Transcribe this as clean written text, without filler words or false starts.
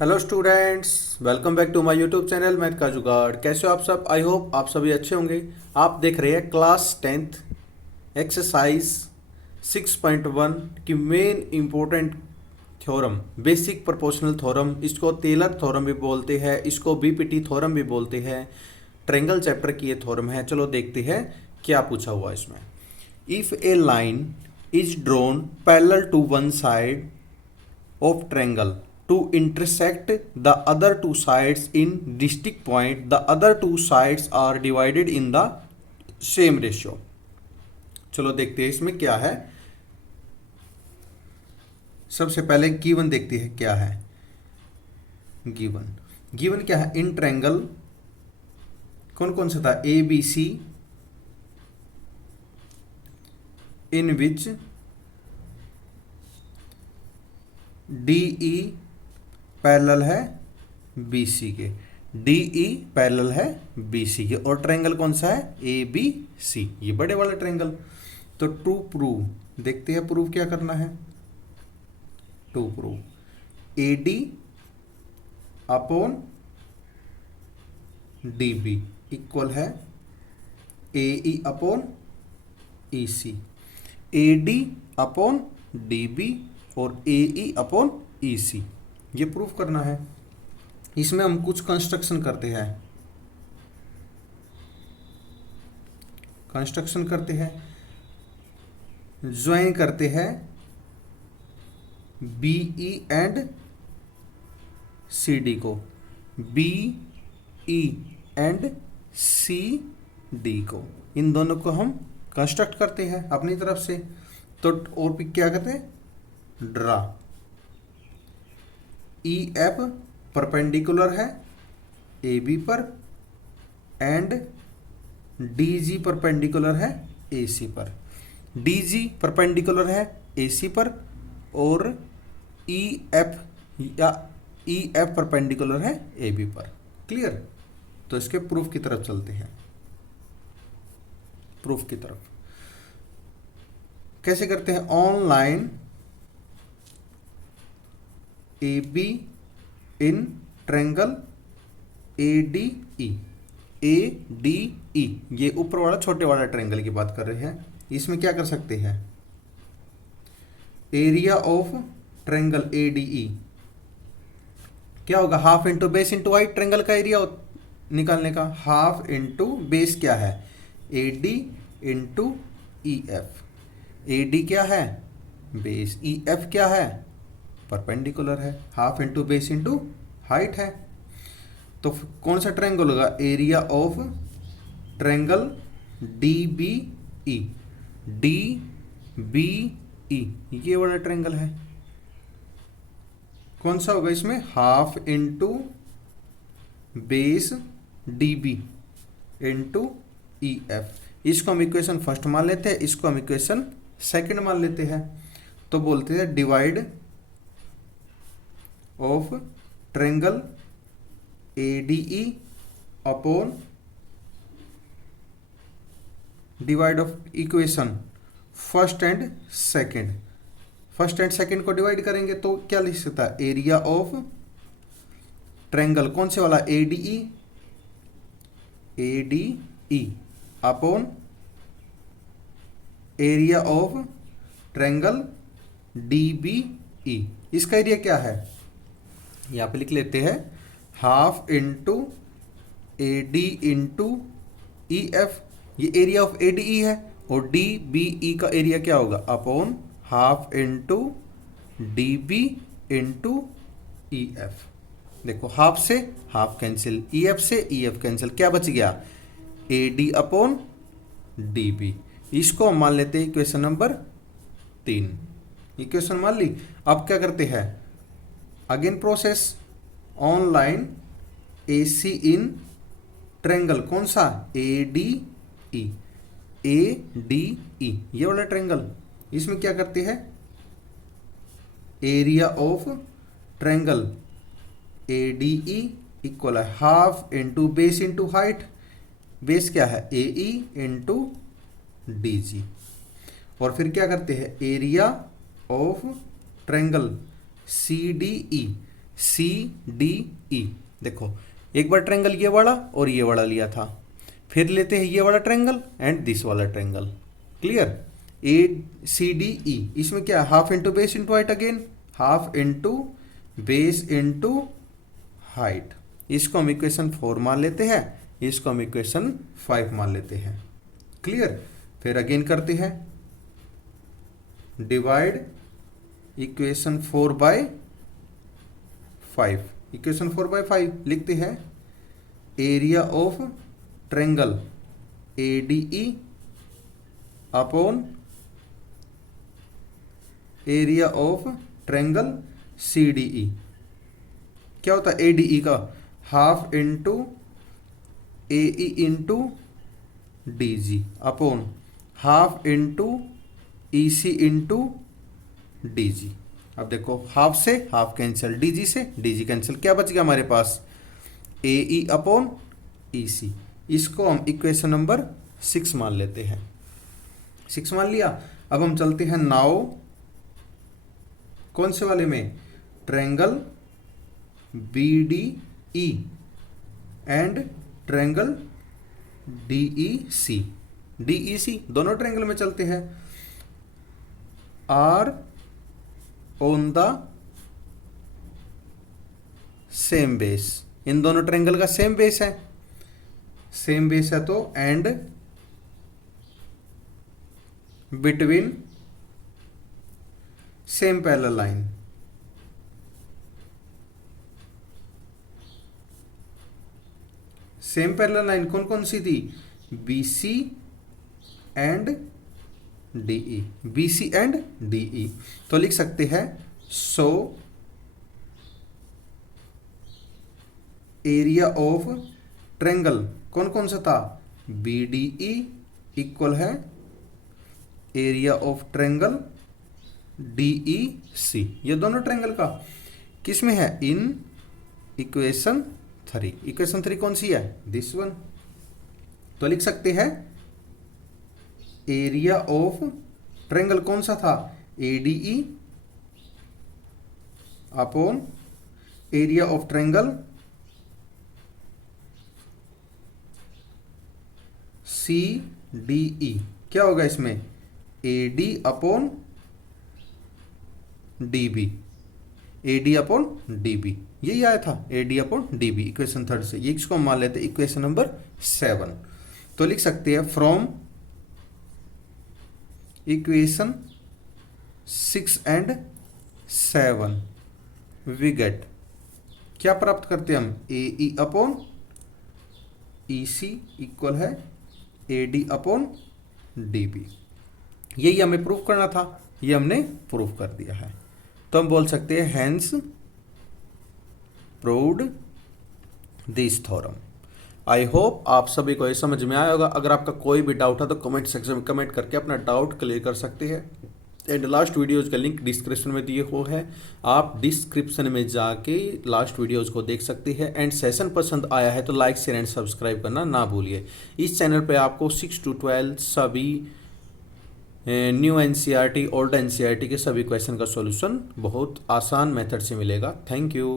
Hello students, welcome back to my YouTube channel math का जुगाड़। कैसे हो आप सब? आई होप आप सभी अच्छे होंगे। आप देख रहे हैं क्लास 10th एक्सरसाइज 6.1 की main important theorem, basic proportional theorem. इसको टेलर थ्योरम भी बोलते हैं, इसको बीपीटी थ्योरम भी बोलते हैं। ट्रायंगल चैप्टर की ये थ्योरम है। चलो देखते हैं क्या पूछा हुआ इसमें। If a line is drawn parallel to one side of triangle to intersect the other two sides in distinct point, the other two sides are divided in the same ratio। चलो देखते हैं इसमें क्या है। सबसे पहले गिवन देखते हैं क्या है। गिवन गिवन क्या है? इन ट्रायंगल कौन कौन सा था? A B C in which D E parallel है बी सी के। डी ई पैरेलल है बी सी के। और ट्रायंगल कौन सा है? ए बी सी, ये बड़े वाला ट्रायंगल। तो टू प्रूव देखते हैं, प्रूव क्या करना है। To prove A D upon D B equal है A E upon E C. A D upon D B और A E upon E C, ये प्रूफ करना है। इसमें हम कुछ कंस्ट्रक्शन करते हैं। कंस्ट्रक्शन करते हैं, ज्वाइन करते हैं B E and C D को, B E and C D को, इन दोनों को हम कंस्ट्रक्ट करते हैं अपनी तरफ से। तो और भी क्या करते हैं? ड्रा ई एफ परपेंडिकुलर है ए बी पर एंड डी जी परपेंडिकुलर है ए सी पर। डी जी परपेंडिकुलर है ए सी पर और ई एफ या ई एफ परपेंडिकुलर है ए बी पर। क्लियर? तो इसके प्रूफ की तरफ चलते हैं। प्रूफ की तरफ कैसे करते हैं? Online A be in triangle A D E. A D ई ये ऊपर वाला छोटे वाला ट्रायंगल की बात कर रहे हैं। इसमें क्या कर सकते हैं? Area of triangle A D E क्या होगा? Half into base into height. Triangle का एरिया निकालने का हाफ इंटू बेस क्या है? A D into E F. A D क्या है? बेस। ई एफ क्या है? परपेंडिकुलर है। Half into base into height है। तो कौन सा ट्रायंगल होगा? Area of triangle D B E. D B E ये वाला ट्रायंगल है। कौन सा होगा इसमें? Half into base D B into E F. इसको हम इक्वेशन फर्स्ट मान लेते हैं, इसको हम इक्वेशन सेकंड मान लेते हैं। तो बोलते हैं divide of triangle A D E upon divide of equation first and second. First and second को डिवाइड करेंगे तो क्या लिख सकता है? एरिया ऑफ ट्रायंगल कौन से वाला? A D E. A D E upon area of triangle D B E. इसका एरिया क्या है? यहाँ पे लिख लेते हैं half into A D into E F. ये area of A D E है और डी बी ई का एरिया क्या होगा? Upon half into D B into E F. देखो हाफ से हाफ कैंसिल, ई एफ से ई एफ कैंसिल, क्या बच गया? ए डी अपॉन डी बी। इसको हम मान लेते हैं इक्वेशन नंबर 3। इक्वेशन मान ली। अब क्या करते हैं? Again process online A C in triangle कौन सा? ए डी ई। ए डी ई ये वाला ट्रायंगल। इसमें क्या करते हैं? Area of triangle A D E equal है half into base into height. Base क्या है? A E into D G. और फिर क्या करते हैं? Area of triangle C D E. C D E. देखो एक बार ट्रायंगल ये वाला और ये वाला लिया था, फिर लेते हैं ये वाला ट्रायंगल एंड दिस वाला ट्रायंगल। क्लियर? ए सी डी ई, इसमें क्या half into base into height, again half into base into height. इसको हम इक्वेशन 4 मान लेते हैं, इसको हम इक्वेशन 5 मान लेते हैं। क्लियर? फिर अगेन करते हैं, divide equation 4 by 5। Equation 4 by 5 लिखते हैं, area of triangle A D E upon area of triangle C D E. क्या होता है ए डी ई का? Half into A E into D G upon half into E C into D G. अब देखो half से half cancel, D G से D G cancel, क्या बच गया हमारे पास? ए ई अपॉन ई सी। इसको हम इक्वेशन नंबर 6 मान लेते हैं। 6 मान लिया। अब हम चलते हैं नाउ कौन से वाले में? Triangle B D E and triangle D E C. D E C दोनों ट्रायंगल में चलते हैं। Are on the same base, इन दोनों ट्रायंगल का सेम बेस है, सेम बेस है तो and between same parallel line. Same parallel line कौन कौन सी थी? B C and D E, B C and D E. तो लिख सकते हैं, सो एरिया ऑफ ट्रायंगल कौन कौन सा था? बी डी ई इक्वल है area of triangle D E C. ये दोनों ट्रायंगल का किस में है? In equation 3। इक्वेशन 3 कौन सी है? This one. तो लिख सकते हैं एरिया ऑफ ट्रायंगल कौन सा था? A D E upon area of triangle C D E. क्या होगा इसमें? A D upon D B, A D upon D B, यही आया था, A D upon D B equation 3 से। ये इसको हम मान लेते हैं इक्वेशन नंबर 7। तो लिख सकते हैं from equation 6 and 7 we get, क्या प्राप्त करते हैं हम? ए E upon E C equal है A D upon D B. यही हमें प्रूफ करना था, ये हमने प्रूफ कर दिया है। तो हम बोल सकते हैं hence proved this theorem. I hope आप सभी को ये समझ में आया होगा। अगर आपका कोई भी डाउट है तो कमेंट सेक्शन में कमेंट करके अपना डाउट क्लियर कर सकते हैं। एंड लास्ट वीडियोज का लिंक डिस्क्रिप्शन में दिए हुए है, आप डिस्क्रिप्शन में जाके लास्ट वीडियोज को देख सकते हैं। एंड सेशन पसंद आया है तो लाइक शेयर एंड सब्सक्राइब करना ना भूलिए। इस चैनल पे आपको 6 to 12 सभी न्यू एनसीईआरटी ओल्ड एनसीईआरटी के सभी क्वेश्चन का सॉल्यूशन बहुत आसान मेथड से मिलेगा। Thank you.